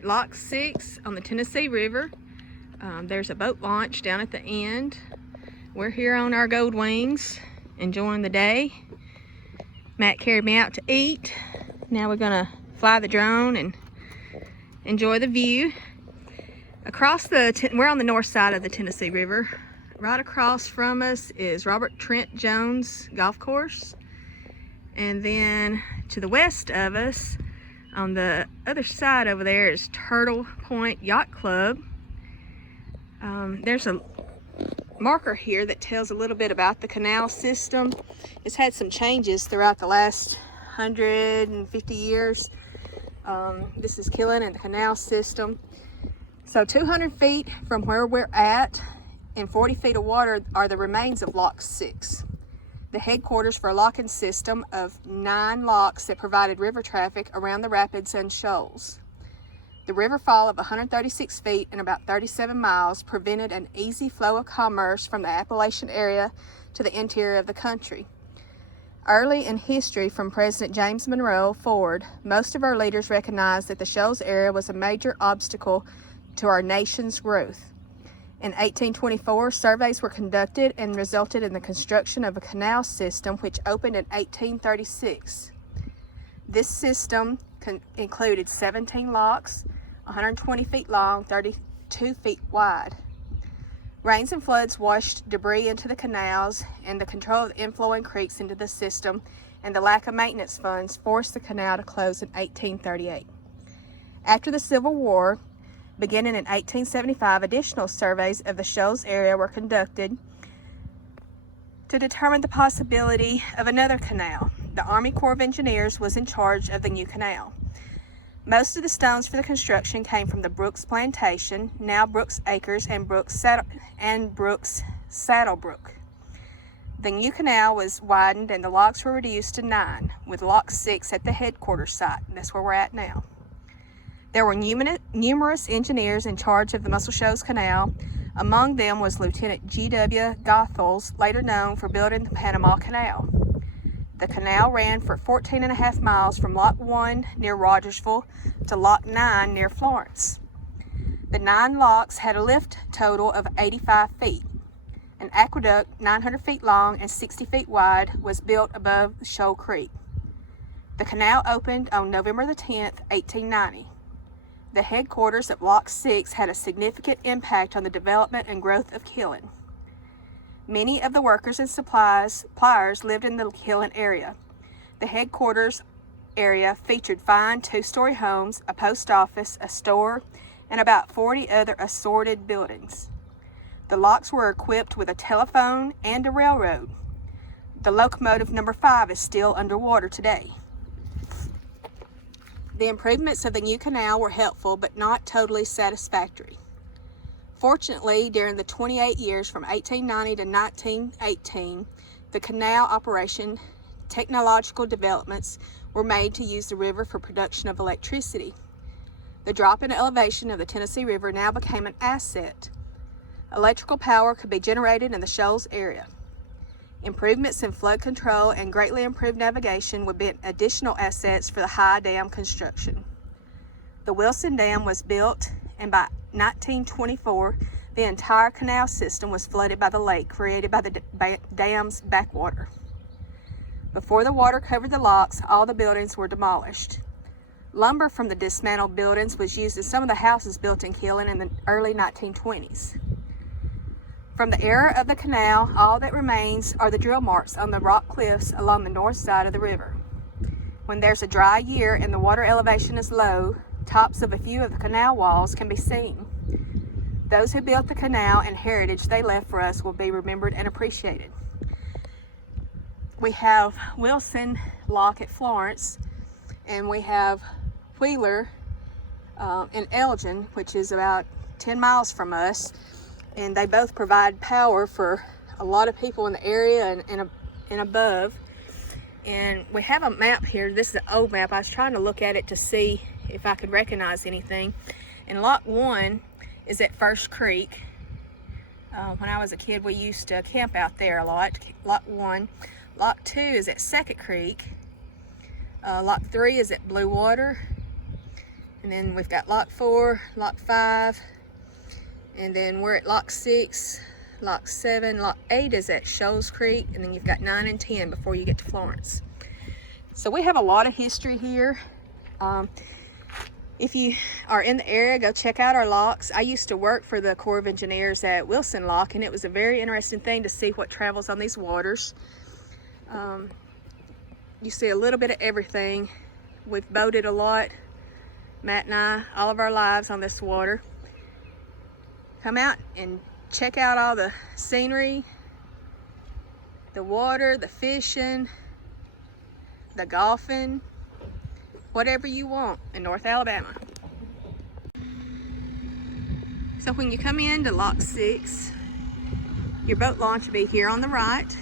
at Lock 6 on the Tennessee River. There's a boat launch down at the end. We're here on our Goldwings, enjoying the day. Matt carried me out to eat. Now we're gonna fly the drone and enjoy the view. We're on the north side of the Tennessee River. Right across from us is Robert Trent Jones Golf Course. And then to the west of us, on the other side over there, is Turtle Point Yacht Club. There's a marker here that tells a little bit about the canal system. It's had some changes throughout the last 150 years. This is Killen and the canal system. So 200 feet from where we're at and 40 feet of water are the remains of Lock 6, the headquarters for a locking system of 9 locks that provided river traffic around the rapids and shoals. The river fall of 136 feet and about 37 miles prevented an easy flow of commerce from the Appalachian area to the interior of the country. Early in history, from President James Monroe forward, most of our leaders recognized that the shoals area was a major obstacle to our nation's growth. In 1824, surveys were conducted and resulted in the construction of a canal system which opened in 1836. This system included 17 locks, 120 feet long, 32 feet wide. Rains and floods washed debris into the canals, and the control of the inflowing creeks into the system and the lack of maintenance funds forced the canal to close in 1838. After the Civil War, beginning in 1875, additional surveys of the shoals area were conducted to determine the possibility of another canal. The Army Corps of Engineers was in charge of the new canal. Most of the stones for the construction came from the Brooks Plantation, now Brooks Acres and Brooks Saddlebrook. The new canal was widened and the locks were reduced to 9, with Lock 6 at the headquarters site. That's where we're at now. There were numerous engineers in charge of the Muscle Shoals Canal. Among them was Lieutenant G.W. Goethals, later known for building the Panama Canal. The canal ran for 14.5 miles from Lock 1 near Rogersville to Lock 9 near Florence. The 9 locks had a lift total of 85 feet. An aqueduct 900 feet long and 60 feet wide was built above Shoal Creek. The canal opened on November the 10th, 1890. The headquarters of Lock 6 had a significant impact on the development and growth of Killen. Many of the workers and suppliers lived in the Killen area. The headquarters area featured fine 2-story homes, a post office, a store, and about 40 other assorted buildings. The locks were equipped with a telephone and a railroad. The locomotive number 5 is still underwater today. The improvements of the new canal were helpful but not totally satisfactory. Fortunately, during the 28 years from 1890 to 1918, the canal operation technological developments were made to use the river for production of electricity. The drop in elevation of the Tennessee River now became an asset. Electrical power could be generated in the shoals area. Improvements in flood control and greatly improved navigation would be additional assets for the high dam construction. The Wilson Dam was built, and by 1924, the entire canal system was flooded by the lake created by the dam's backwater. Before the water covered the locks, all the buildings were demolished. Lumber from the dismantled buildings was used in some of the houses built in Killen in the early 1920s. From the era of the canal, all that remains are the drill marks on the rock cliffs along the north side of the river. When there's a dry year and the water elevation is low, tops of a few of the canal walls can be seen. Those who built the canal and heritage they left for us will be remembered and appreciated. We have Wilson Lock at Florence, and we have Wheeler in Elgin, which is about 10 miles from us. And they both provide power for a lot of people in the area and above. And we have a map here. This is an old map. I was trying to look at it to see if I could recognize anything. And Lock 1 is at First Creek. When I was a kid, we used to camp out there a lot. Lock 1. Lock 2 is at Second Creek. Lock 3 is at Blue Water. And then we've got lock 4, lock 5, and then we're at lock 6, lock 7, lock 8 is at Shoals Creek, and then you've got 9 and 10 before you get to Florence. So we have a lot of history here. If you are in the area, go check out our locks. I used to work for the Corps of Engineers at Wilson Lock, and it was a very interesting thing to see what travels on these waters. You see a little bit of everything. We've boated a lot, Matt and I, all of our lives on this water. Come out and check out all the scenery, the water, the fishing, the golfing, whatever you want in North Alabama. So when you come into lock 6, your boat launch will be here on the right.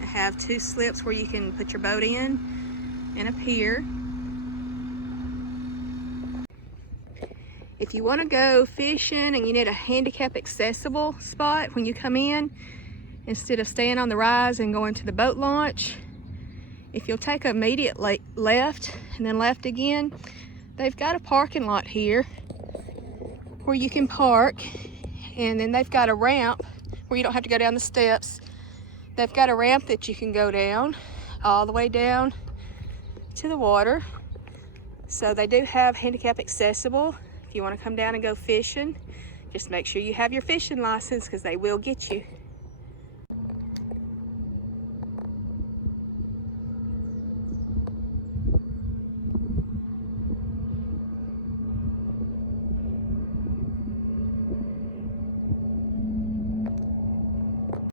I have 2 slips where you can put your boat in and a pier. If you want to go fishing and you need a handicap accessible spot when you come in, instead of staying on the rise and going to the boat launch, if you'll take an immediate left and then left again, they've got a parking lot here where you can park, and then they've got a ramp where you don't have to go down the steps. They've got a ramp that you can go down all the way down to the water. So they do have handicap accessible. If you want to come down and go fishing, just make sure you have your fishing license, because they will get you.